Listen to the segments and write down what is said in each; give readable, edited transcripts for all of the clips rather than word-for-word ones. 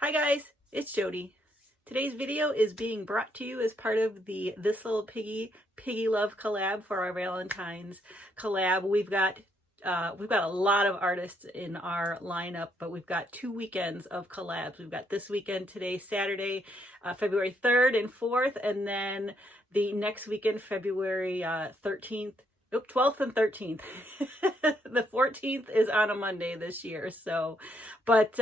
Hi guys, it's Jody. Today's video is being brought to you as part of the This Little Piggy Love collab for our Valentine's collab. We've got a lot of artists in our lineup, but we've got 2 weekends of collabs. We've got this weekend today, Saturday, February 3rd and 4th, and then the next weekend, February 12th and 13th. The 14th is on a Monday this year. So, but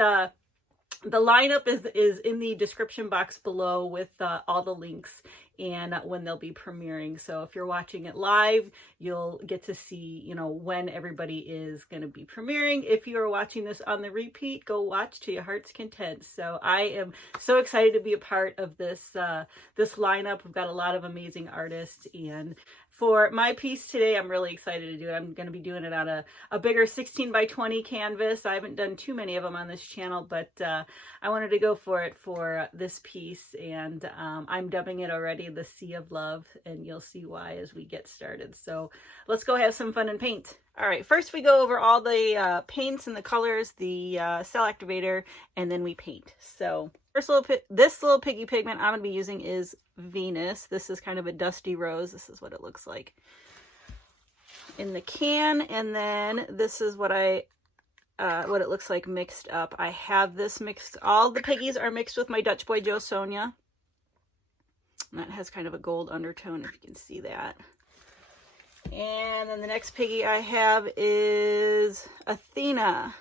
the lineup is in the description box below with all the links and when they'll be premiering. So if you're watching it live, you'll get to see, when everybody is going to be premiering. If you are watching this on the repeat, go watch to your heart's content. So I am so excited to be a part of this lineup. We've got a lot of amazing artists, and for my piece today, I'm really excited to do it. I'm going to be doing it on a bigger 16 by 20 canvas. I haven't done too many of them on this channel, but I wanted to go for it for this piece, and I'm dubbing it already The Sea of Love, and you'll see why as we get started. So let's go have some fun and paint. All right, first we go over all the paints and the colors, the cell activator, and then we paint. So this little piggy pigment I'm going to be using is Venus. This is kind of a dusty rose. This is what it looks like in the can, and then this is what it looks like mixed up. I have this mixed. All the piggies are mixed with my Dutch Boy Joe Sonia. And that has kind of a gold undertone, if you can see that. And then the next piggy I have is Athena,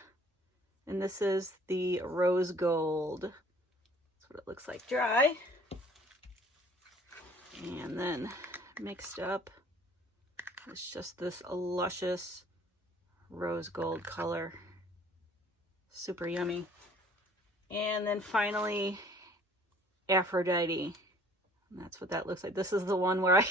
and this is the rose gold. That's what it looks like dry. And then mixed up, it's just this luscious rose gold color. Super yummy. And then finally, Aphrodite. And that's what that looks like. This is the one where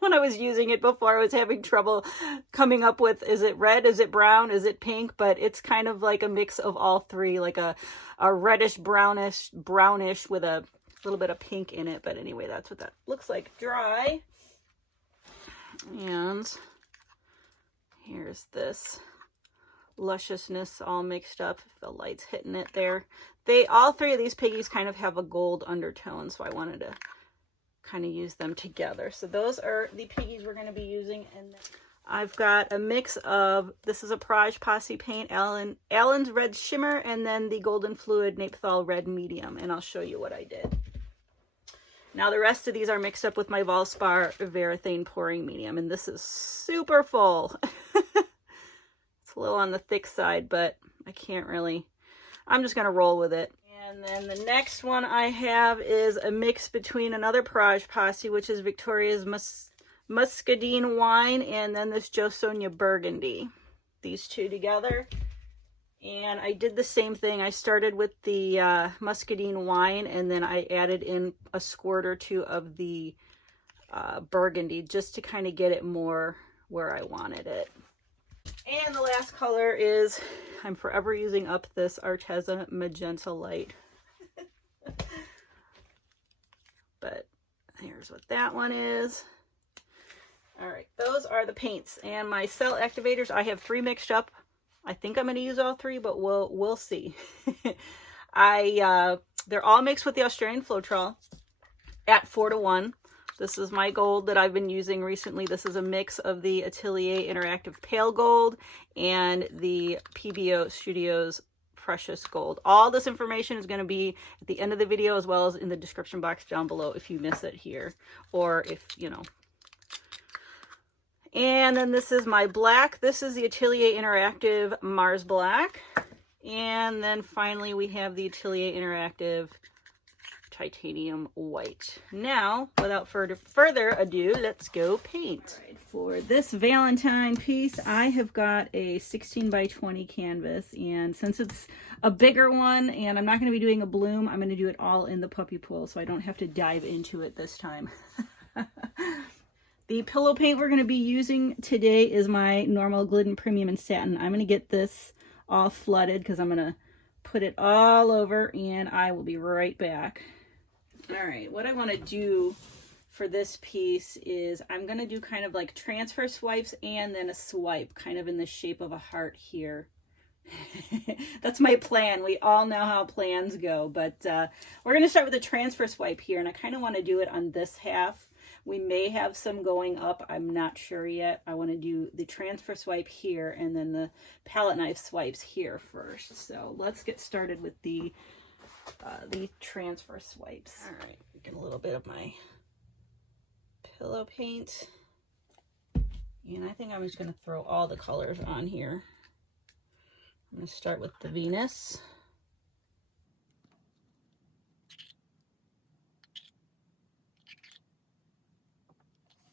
when I was using it before, I was having trouble coming up with, is it red, is it brown, is it pink? But it's kind of like a mix of all three, like a reddish brownish with a little bit of pink in it. But anyway, that's what that looks like dry. And here's this lusciousness all mixed up. The light's hitting it there. All three of these piggies kind of have a gold undertone, so I wanted to kind of use them together. So those are the piggies we're going to be using. And then I've got a mix of, this is a Praj Posse paint, Allen's Red Shimmer, and then the Golden Fluid Naphthol Red Medium, and I'll show you what I did. Now the rest of these are mixed up with my Valspar Varathane Pouring Medium, and this is super full. It's a little on the thick side, but I'm just going to roll with it. And then the next one I have is a mix between another Praj Posse, which is Victoria's Muscadine Wine, and then this Joe Sonia Burgundy. These two together. And I did the same thing. I started with the Muscadine Wine, and then I added in a squirt or two of the Burgundy just to kind of get it more where I wanted it. And the last color is, I'm forever using up this Arteza Magenta Light. But here's what that one is. All right, those are the paints. And my cell activators, I have 3 mixed up. I think I'm going to use all 3, but we'll see. They're all mixed with the Australian Floetrol at 4:1. This is my gold that I've been using recently. This is a mix of the Atelier Interactive Pale Gold and the PBO Studios Precious Gold. All this information is going to be at the end of the video, as well as in the description box down below if you miss it here, or if, And then this is my black. This is the Atelier Interactive Mars Black. And then finally we have the Atelier Interactive Titanium White. Now, without further ado, let's go paint. All right, for this Valentine piece, I have got a 16 by 20 canvas, and since it's a bigger one and I'm not going to be doing a bloom, I'm going to do it all in the puppy pool so I don't have to dive into it this time. The pillow paint we're going to be using today is my normal Glidden Premium and Satin. I'm going to get this all flooded because I'm going to put it all over, and I will be right back. All right, what I want to do for this piece is I'm going to do kind of like transfer swipes and then a swipe kind of in the shape of a heart here. That's my plan. We all know how plans go, but we're going to start with a transfer swipe here, and I kind of want to do it on this half. We may have some going up. I'm not sure yet. I want to do the transfer swipe here and then the palette knife swipes here first. So let's get started with the transfer swipes. All right, get a little bit of my pillow paint. And I think I'm just going to throw all the colors on here. I'm going to start with the Venus.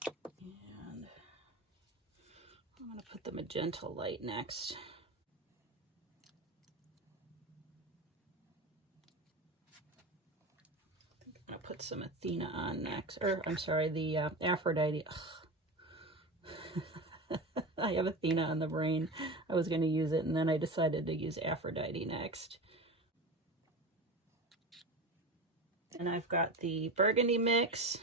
And I'm going to put the magenta light next. I'm going to put some Athena on next. Or, I'm sorry, the Aphrodite. I have Athena on the brain. I was going to use it, and then I decided to use Aphrodite next. And I've got the burgundy mix.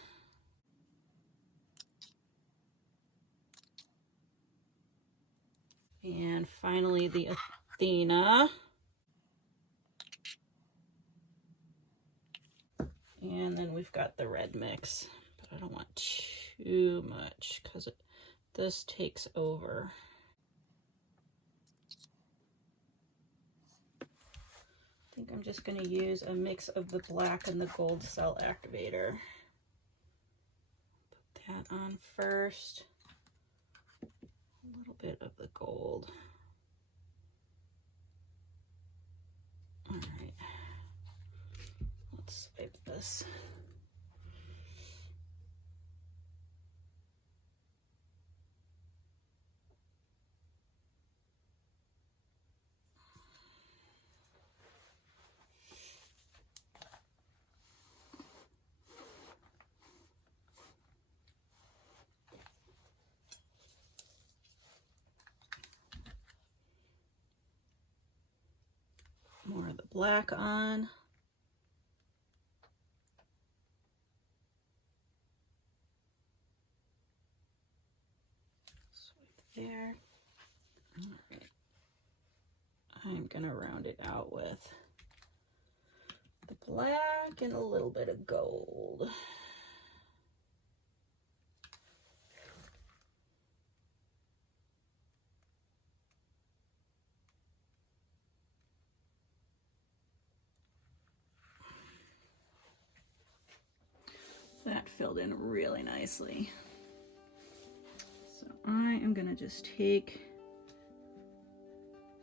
And finally the Athena. And then we've got the red mix. But I don't want too much because this takes over. I think I'm just going to use a mix of the black and the gold cell activator. Put that on first. A little bit of the gold. All right. Let's swipe this. More of the black on. Swipe there. All right. I'm gonna round it out with the black and a little bit of gold. That filled in really nicely. So I am gonna just take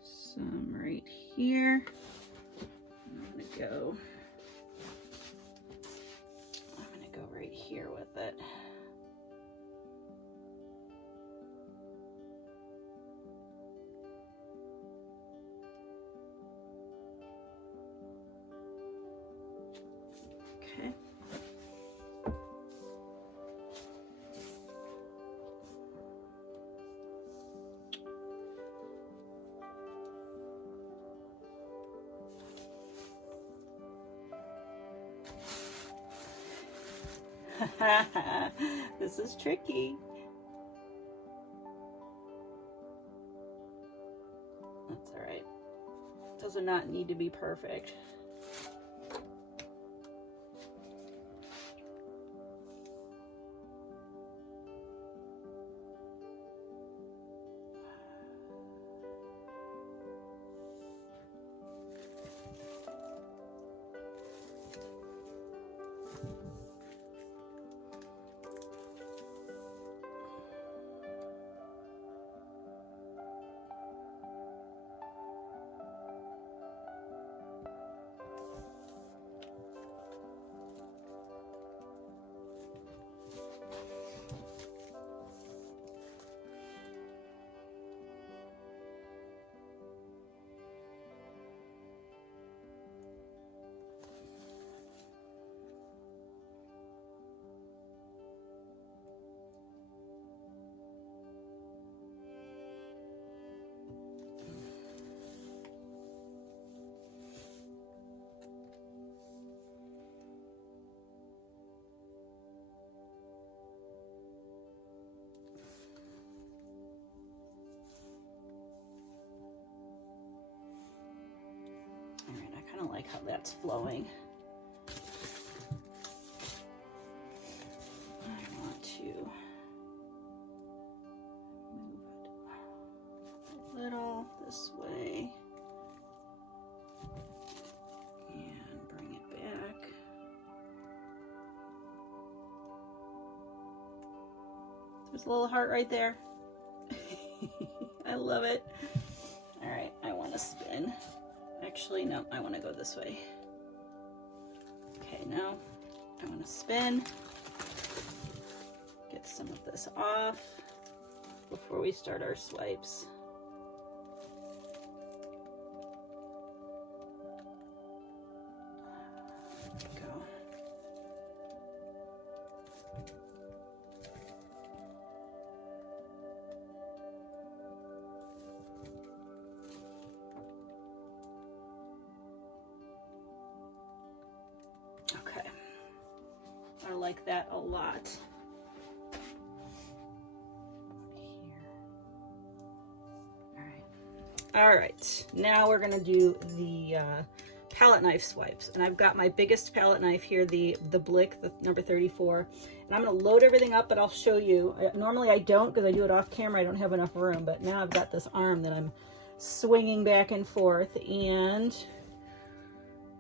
some right here. I'm gonna go right here with it. Okay. This is tricky. That's all right. Does not need to be perfect. All right, I kind of like how that's flowing. I want to move it a little this way and bring it back. There's a little heart right there. I love it. All right, I want to spin. Actually, no, I want to go this way. Okay, now I want to spin. Get some of this off before we start our swipes. There we go. Okay, I like that a lot. All right, now we're gonna do the palette knife swipes. And I've got my biggest palette knife here, the Blick, the number 34. And I'm gonna load everything up, but I'll show you. Normally I don't, because I do it off camera, I don't have enough room, but now I've got this arm that I'm swinging back and forth. And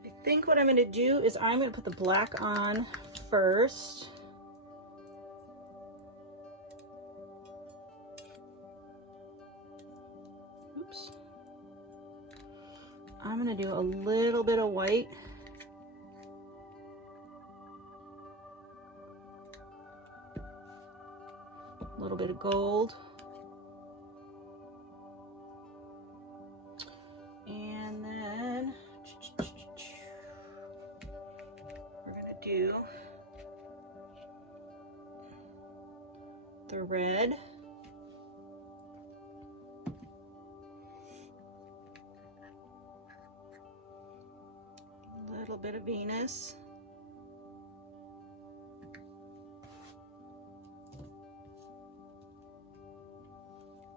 I think what I'm gonna do is I'm gonna put the black on first. Oops. I'm going to do a little bit of white. A little bit of gold. And then we're going to do the red. Little bit of Venus,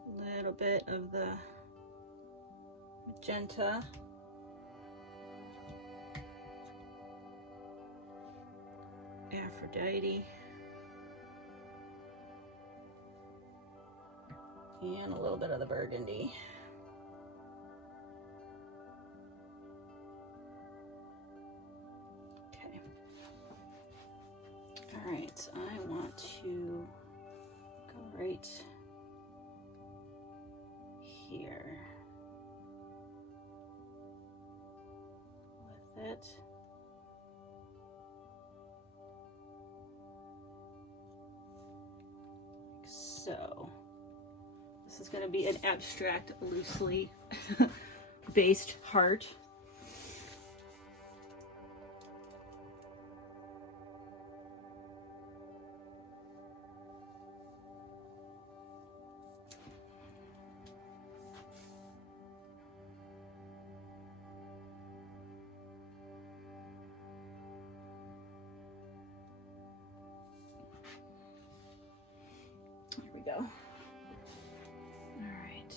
a little bit of the magenta, Aphrodite, and a little bit of the burgundy. All right, I want to go right here with it. Like so. This is going to be an abstract, loosely based heart. Here we go. All right,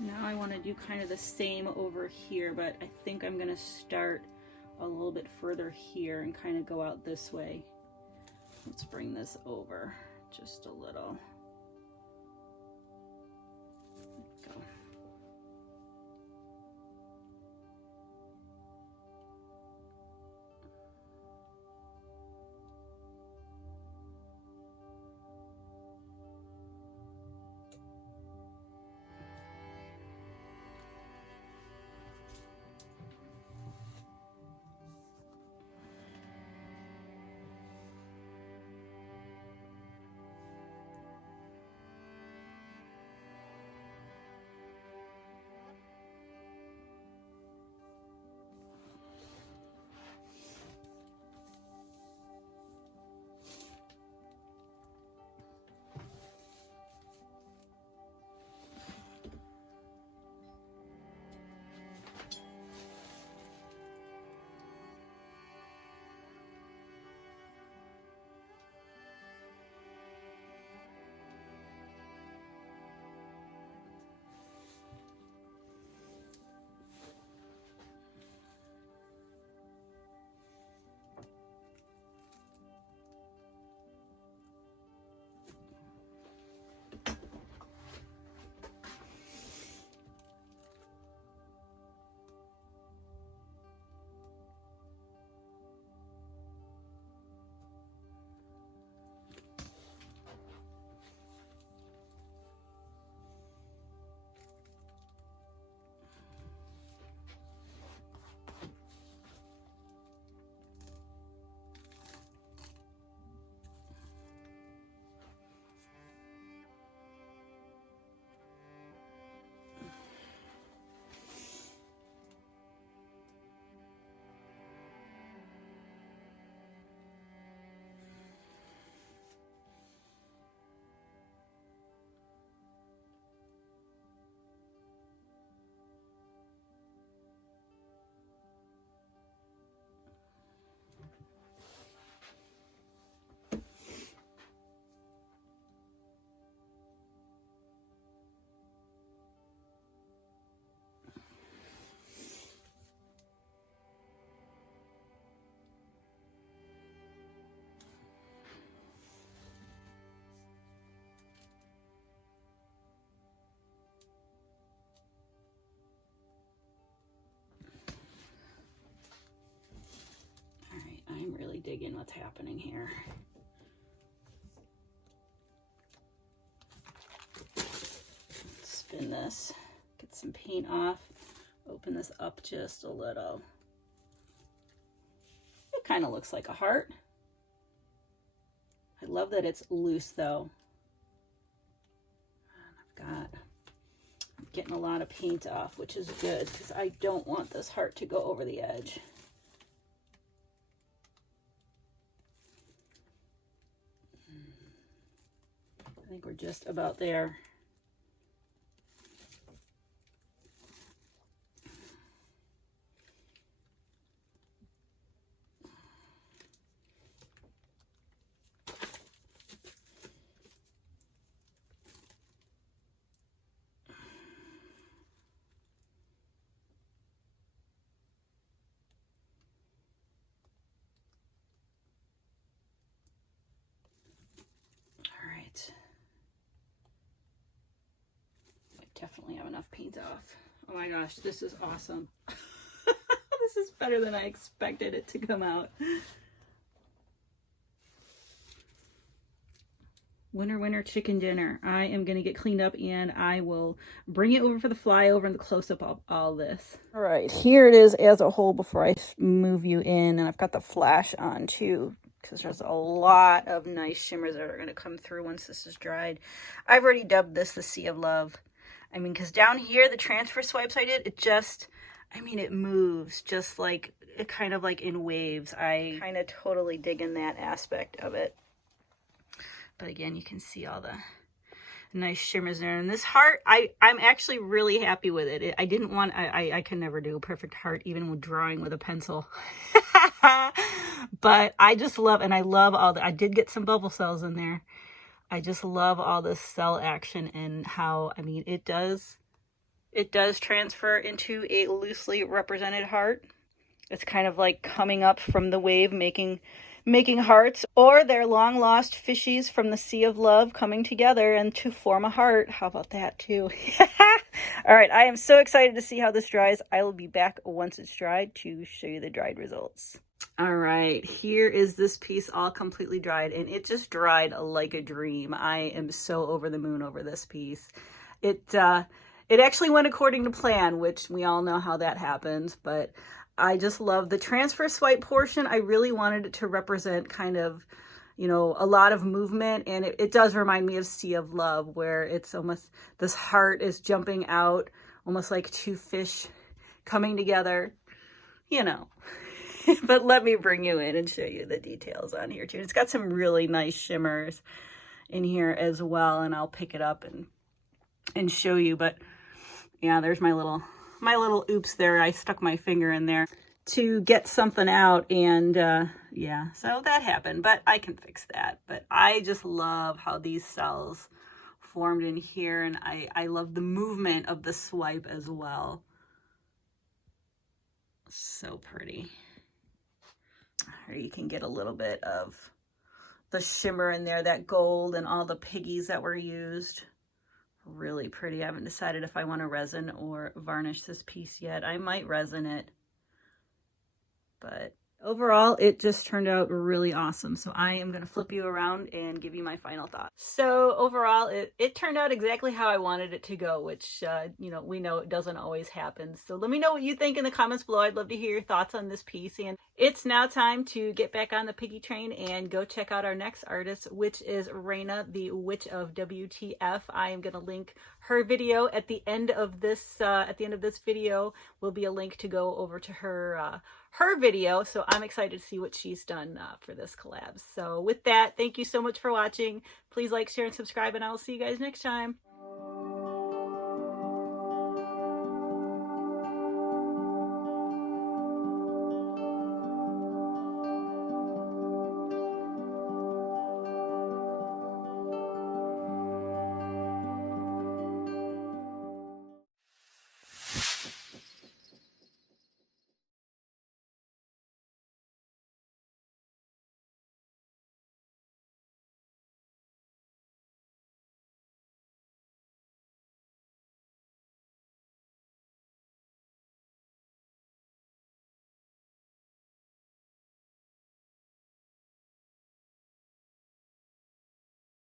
now I want to do kind of the same over here, but I think I'm going to start a little bit further here and kind of go out this way. Let's bring this over just a little. Go. dig in what's happening here. Spin this, get some paint off, open this up just a little. It kind of looks like a heart. I love that it's loose though. I'm getting a lot of paint off, which is good because I don't want this heart to go over the edge. I think we're just about there. Definitely have enough paint off. Oh my gosh, this is awesome. This is better than I expected it to come out. Winner, winner, chicken dinner. I am going to get cleaned up and I will bring it over for the flyover and the close-up of all this. All right, here it is as a whole before I move you in. And I've got the flash on too, because there's a lot of nice shimmers that are going to come through once this is dried. I've already dubbed this the Sea of Love. I mean, because down here, the transfer swipes I did, it just, I mean, it moves just like, it kind of like in waves. I kind of totally dig in that aspect of it. But again, you can see all the nice shimmers there. And this heart, I'm actually really happy with it. I didn't want, I can never do a perfect heart, even with drawing with a pencil. But I just love, and I love all the, I did get some bubble cells in there. I just love all this cell action and how, I mean, it does transfer into a loosely represented heart. It's kind of like coming up from the wave, making hearts, or they're long lost fishies from the Sea of Love coming together and to form a heart. How about that too? All right, I am so excited to see how this dries. I will be back once it's dried to show you the dried results. All right, here is this piece all completely dried, and it just dried like a dream. I am so over the moon over this piece. It actually went according to plan, which we all know how that happens, but I just love the transfer swipe portion. I really wanted it to represent kind of, you know, a lot of movement, and it does remind me of Sea of Love, where it's almost, this heart is jumping out, almost like two fish coming together, you know. But let me bring you in and show you the details on here too. It's got some really nice shimmers in here as well, and I'll pick it up and show you. But yeah, there's my little oops there. I stuck my finger in there to get something out, and yeah, so that happened, but I can fix that. But I just love how these cells formed in here, and I love the movement of the swipe as well. So pretty. Here you can get a little bit of the shimmer in there, that gold and all the piggies that were used. Really pretty. I haven't decided if I want to resin or varnish this piece yet. I might resin it, but overall, it just turned out really awesome. So I am going to flip you around and give you my final thoughts. So overall, it turned out exactly how I wanted it to go, which, you know, we know it doesn't always happen. So let me know what you think in the comments below. I'd love to hear your thoughts on this piece. And it's now time to get back on the Piggy train and go check out our next artist, which is Raina, the Witch of WTF. I am going to link her video at the end of this. At the end of this video will be a link to go over to her video. So I'm excited to see what she's done for this collab. So with that, thank you so much for watching. Please like, share, and subscribe, and I will see you guys next time.